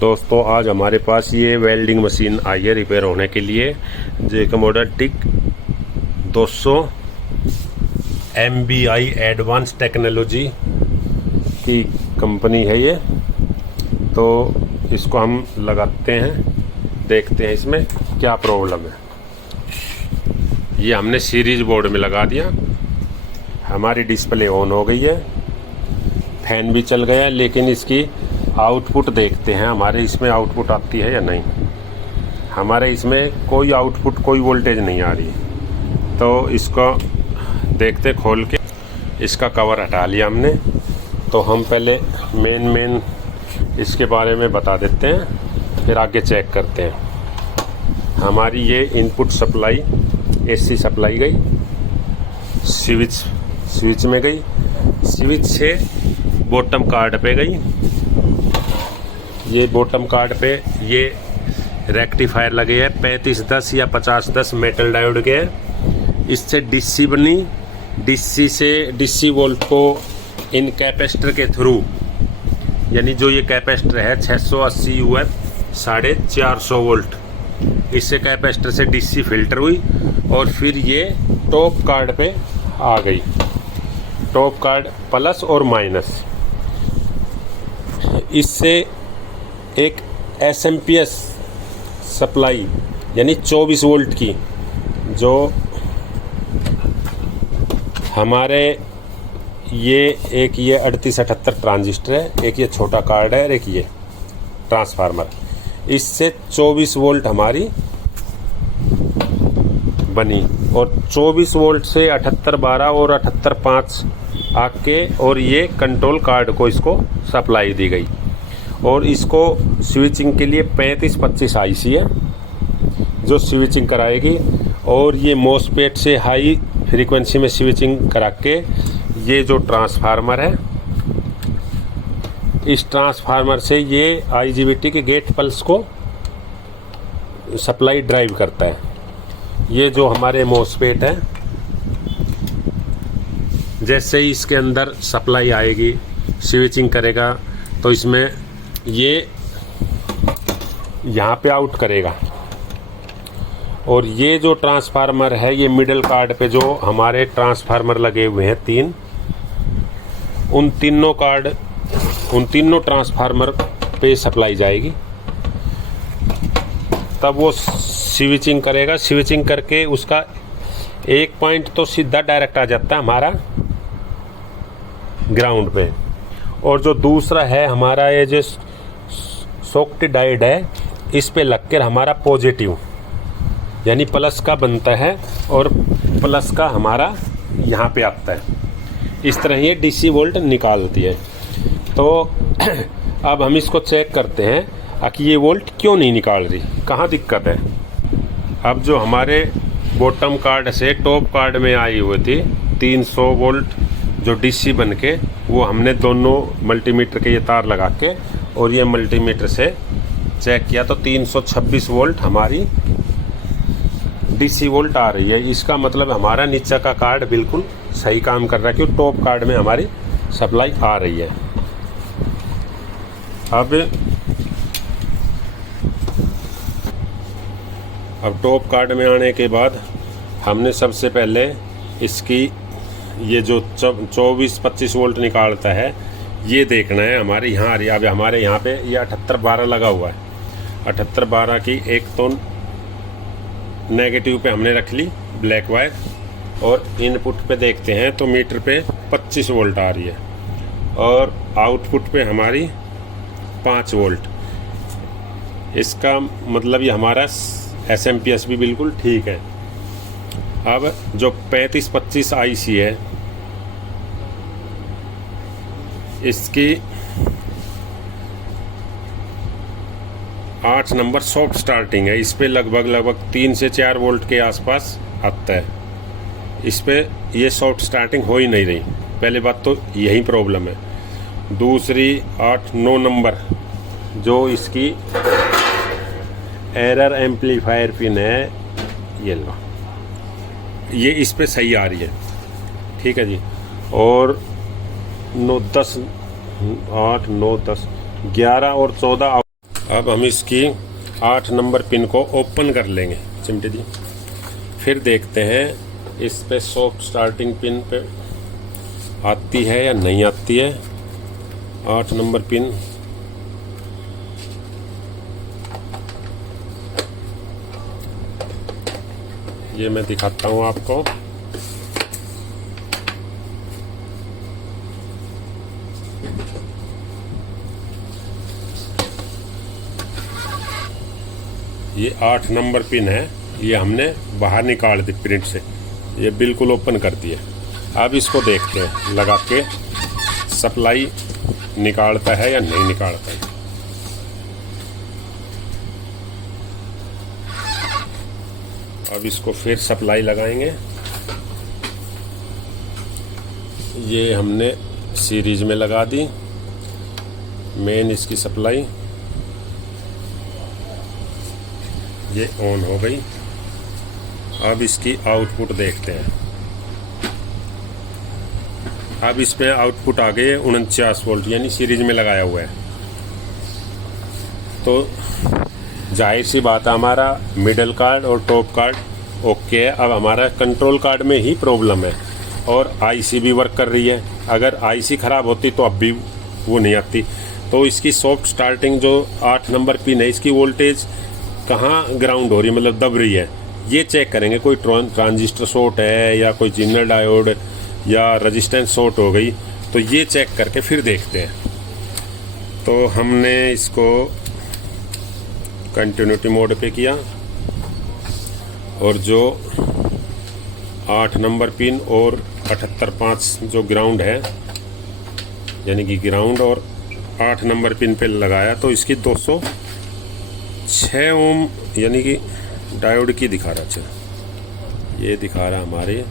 दोस्तों आज हमारे पास ये वेल्डिंग मशीन आई है रिपेयर होने के लिए। जेक मॉडल टिक 200 MBI एडवांस टेक्नोलॉजी की कंपनी है ये। तो इसको हम लगाते हैं, देखते हैं इसमें क्या प्रॉब्लम है। ये हमने सीरीज बोर्ड में लगा दिया, हमारी डिस्प्ले ऑन हो गई है, फैन भी चल गया, लेकिन इसकी आउटपुट देखते हैं हमारे इसमें आउटपुट आती है या नहीं। हमारे इसमें कोई आउटपुट, कोई वोल्टेज नहीं आ रही। तो इसको देखते, खोल के इसका कवर हटा लिया हमने। तो हम पहले मेन इसके बारे में बता देते हैं, फिर आगे चेक करते हैं। हमारी ये इनपुट सप्लाई AC सप्लाई गई, स्विच में गई, स्विच से बॉटम कार्ड पे गई। ये बॉटम कार्ड पे ये रेक्टिफायर लगे हैं 3510 या 5010 मेटल डायोड के हैं। इससे DC बनी, DC से DC वोल्ट को इन कैपेसिटर के थ्रू, यानी जो ये कैपेसिटर है 680 UF 450 वोल्ट, इससे कैपेसिटर से DC फिल्टर हुई और फिर ये टॉप कार्ड पे आ गई। टॉप कार्ड प्लस और माइनस, इससे एक SMPS सप्लाई यानी 24 वोल्ट की, जो हमारे ये एक ये 3878 ट्रांजिस्टर है, एक ये छोटा कार्ड है और एक ये ट्रांसफार्मर, इससे 24 वोल्ट हमारी बनी। और 24 वोल्ट से 7812 और 7805 आके और ये कंट्रोल कार्ड को इसको सप्लाई दी गई। और इसको स्विचिंग के लिए 3525 IC है जो स्विचिंग कराएगी। और ये मॉसफेट से हाई फ्रीक्वेंसी में स्विचिंग करा के ये जो ट्रांसफार्मर है, इस ट्रांसफार्मर से ये IGBT के गेट पल्स को सप्लाई ड्राइव करता है। ये जो हमारे मॉसफेट है, जैसे ही इसके अंदर सप्लाई आएगी, स्विचिंग करेगा, तो इसमें ये यहाँ पे आउट करेगा। और ये जो ट्रांसफार्मर है, ये मिडल कार्ड पे जो हमारे ट्रांसफार्मर लगे हुए हैं 3, उन तीनों ट्रांसफार्मर पे सप्लाई जाएगी। तब वो स्विचिंग करेगा, स्विचिंग करके उसका एक पॉइंट तो सीधा डायरेक्ट आ जाता है हमारा ग्राउंड पे। और जो दूसरा है हमारा ये जो सॉकेट डायोड है, इस पे लगकर हमारा पॉजिटिव यानी प्लस का बनता है और प्लस का हमारा यहाँ पे आता है। इस तरह ये DC वोल्ट निकालती है। तो अब हम इसको चेक करते हैं कि ये वोल्ट क्यों नहीं निकाल रही, कहाँ दिक्कत है। अब जो हमारे बॉटम कार्ड से टॉप कार्ड में आई हुई थी 300 वोल्ट जो DC बन के, वो हमने दोनों मल्टीमीटर के ये तार लगा के और ये मल्टीमीटर से चेक किया, तो 326 वोल्ट हमारी DC वोल्ट आ रही है। इसका मतलब हमारा नीचे का कार्ड बिल्कुल सही काम कर रहा है, क्योंकि टॉप कार्ड में हमारी सप्लाई आ रही है। अब टॉप कार्ड में आने के बाद हमने सबसे पहले इसकी ये जो 24-25 वोल्ट निकालता है, ये देखना है हमारे यहाँ आ रही है। अब हमारे यहाँ पे ये 7812 लगा हुआ है, 7812 की एक तो नेगेटिव पे हमने रख ली ब्लैक वायर, और इनपुट पे देखते हैं तो मीटर पे 25 वोल्ट आ रही है और आउटपुट पे हमारी 5 वोल्ट। इसका मतलब ये हमारा SMPS भी बिल्कुल ठीक है। अब जो 3525 IC है, इसकी 8 नंबर सॉफ्ट स्टार्टिंग है। इस पे लगभग 3 से 4 वोल्ट के आसपास आता है। इस पे ये सॉफ्ट स्टार्टिंग हो ही नहीं रही। पहले बात तो यही प्रॉब्लम है। दूसरी 8-9 नंबर जो इसकी एरर एम्पलीफायर पिन है, ये लो, ये इस पे सही आ रही है, ठीक है जी। और 9, 10, 8, 9, 10, 11 और 14 अब हम इसकी 8 नंबर पिन को ओपन कर लेंगे चिमटी दी। फिर देखते हैं इस पे सॉफ्ट स्टार्टिंग पिन पे आती है या नहीं आती है 8 नंबर पिन। ये मैं दिखाता हूँ आपको। ये 8 नंबर पिन है, ये हमने बाहर निकाल दी प्रिंट से, ये बिल्कुल ओपन कर दिया। अब इसको देखते हैं लगा के सप्लाई निकालता है या नहीं निकालता है। अब इसको फिर सप्लाई लगाएंगे। ये हमने सीरीज में लगा दी मेन इसकी सप्लाई, ये ऑन हो गई। अब इसकी आउटपुट देखते हैं। अब इसमें आउटपुट आ गए 49 वोल्ट, यानी सीरीज में लगाया हुआ है। तो जाहिर सी बात है हमारा मिडल कार्ड और टॉप कार्ड ओके है। अब हमारा कंट्रोल कार्ड में ही प्रॉब्लम है और आईसी भी वर्क कर रही है। अगर आईसी ख़राब होती तो अब भी वो नहीं आती। तो इसकी सॉफ्ट स्टार्टिंग जो 8 नंबर पिन है, इसकी वोल्टेज कहाँ ग्राउंड हो रही है, मतलब दब रही है, ये चेक करेंगे। कोई ट्रांजिस्टर शॉर्ट है या कोई जिनर डायोड या रेजिस्टेंस शॉर्ट हो गई, तो ये चेक करके फिर देखते हैं। तो हमने इसको कंटिन्यूटी मोड पे किया और जो 8 नंबर पिन और 78.5 जो ग्राउंड है, यानी कि ग्राउंड और 8 नंबर पिन पे लगाया, तो इसकी 206 ओम यानी कि डायोड की दिखा रहा। अच्छा, ये दिखा रहा हमारे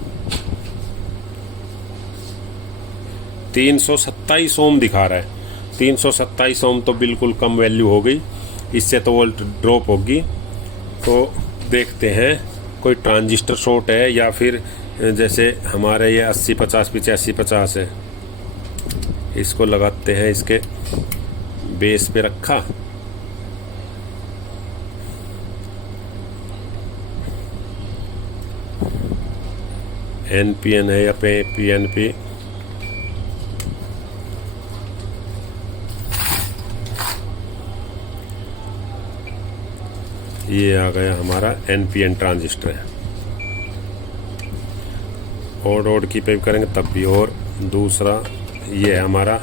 327 ओम दिखा रहा है। 327 ओम तो बिल्कुल कम वैल्यू हो गई, इससे तो वोल्ट ड्रॉप होगी। तो देखते हैं कोई ट्रांजिस्टर शॉर्ट है या फिर जैसे हमारे ये 80-50 85-50 है। इसको लगाते हैं, इसके बेस पे रखा, NPN है या PNP। ये आ गया हमारा NPN ट्रांजिस्टर है। और की पे करेंगे तब भी। और दूसरा ये है हमारा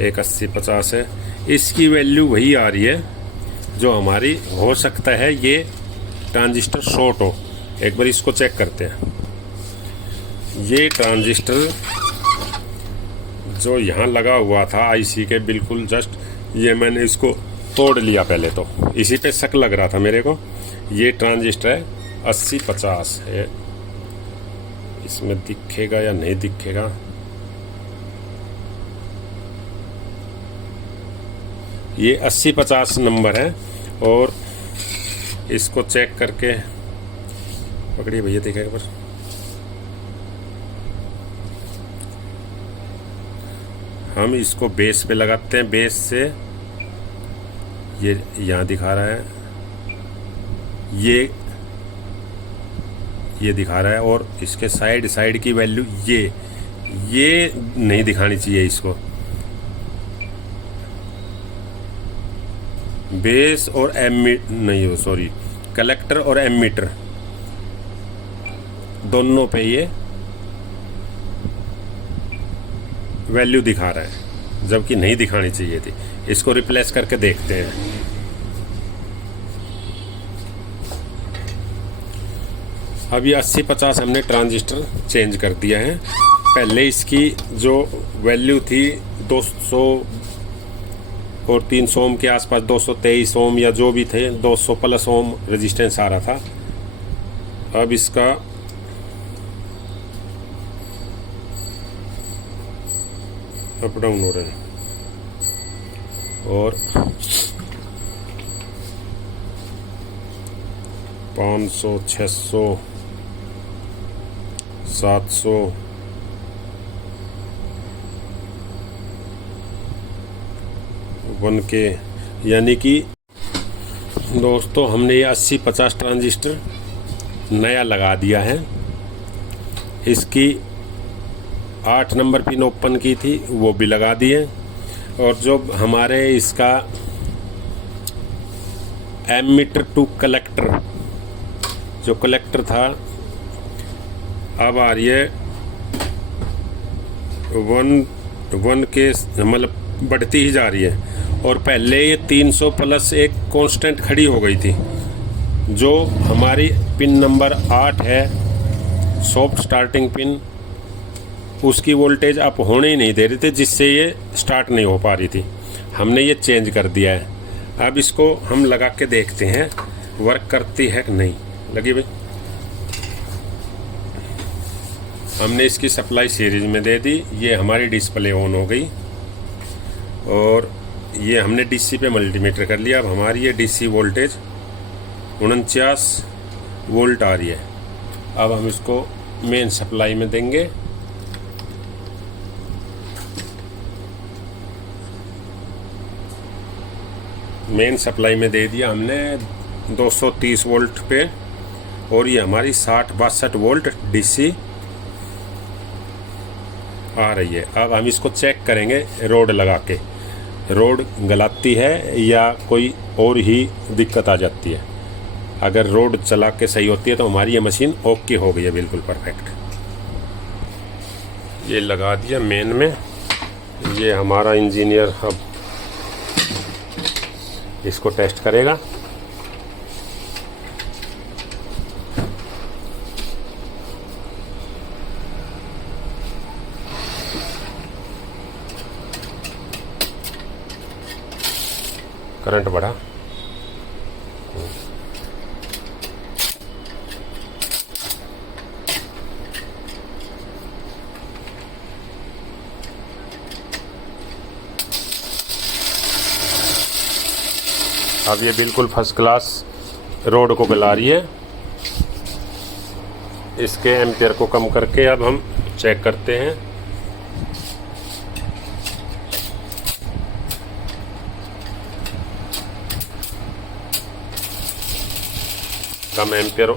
एक 80-50 है। इसकी वैल्यू वही आ रही है जो हमारी, हो सकता है ये ट्रांजिस्टर शॉर्ट हो। एक बार इसको चेक करते हैं। ये ट्रांजिस्टर जो यहाँ लगा हुआ था आईसी के बिल्कुल जस्ट, ये मैंने इसको तोड़ लिया। पहले तो इसी पे शक लग रहा था मेरे को। ये ट्रांजिस्टर है 80-50 है, इसमें दिखेगा या नहीं दिखेगा। ये 80-50 नंबर है और इसको चेक करके पकड़िए भैया, देखेगा पर हम इसको बेस पे लगाते हैं। बेस से ये यहाँ दिखा रहा है, ये दिखा रहा है। और इसके साइड की वैल्यू ये नहीं दिखानी चाहिए इसको। बेस और नहीं, सॉरी, कलेक्टर और एमीटर दोनों पे ये वैल्यू दिखा रहा है, जबकि नहीं दिखानी चाहिए थी। इसको रिप्लेस करके देखते हैं। अब ये 80-50 हमने ट्रांजिस्टर चेंज कर दिया है। पहले इसकी जो वैल्यू थी 200 और 300 ओम के आसपास, 223 ओम या जो भी थे, 200 प्लस ओम रेजिस्टेंस आ रहा था। अब इसका अप डाउन हो रहे हैं और 500, 600, 700, 1K, यानी कि दोस्तों हमने ये 80-50 ट्रांजिस्टर नया लगा दिया है। इसकी 8 नंबर पिन ओपन की थी वो भी लगा दिए, और जो हमारे इसका एमीटर टू कलेक्टर जो कलेक्टर था, अब आ रही है 1 के मतलब बढ़ती ही जा रही है। और पहले ये 300 प्लस एक कांस्टेंट खड़ी हो गई थी। जो हमारी पिन नंबर 8 है, सॉफ्ट स्टार्टिंग पिन, उसकी वोल्टेज अप होने ही नहीं दे रही थी, जिससे ये स्टार्ट नहीं हो पा रही थी। हमने ये चेंज कर दिया है। अब इसको हम लगा के देखते हैं वर्क करती है कि नहीं। लगी भाई। हमने इसकी सप्लाई सीरीज में दे दी। ये हमारी डिस्प्ले ऑन हो गई और ये हमने डीसी पे मल्टीमीटर कर लिया। अब हमारी ये डीसी वोल्टेज 49 वोल्ट आ रही है। अब हम इसको मेन सप्लाई में देंगे। मेन सप्लाई में दे दिया हमने 230 वोल्ट पे, और ये हमारी 60-62 वोल्ट डीसी आ रही है। अब हम इसको चेक करेंगे रोड लगा के, रोड गलाती है या कोई और ही दिक्कत आ जाती है। अगर रोड चला के सही होती है तो हमारी ये मशीन ओके हो गई है, बिल्कुल परफेक्ट। ये लगा दिया मेन में। ये हमारा इंजीनियर अब इसको टेस्ट करेगा। करंट बढ़ा। अब ये बिल्कुल फर्स्ट क्लास रोड को गला रही है। इसके एम्पियर को कम करके अब हम चेक करते हैं। कम एम्पियर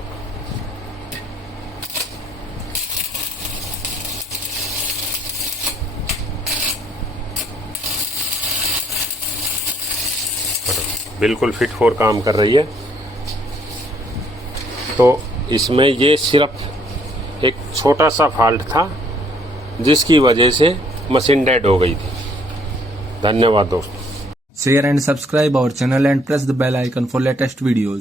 बिल्कुल फिट फॉर काम कर रही है। तो इसमें ये सिर्फ एक छोटा सा फॉल्ट था जिसकी वजह से मशीन डेड हो गई थी। धन्यवाद दोस्तों। Share and subscribe our channel and press the bell icon for latest videos.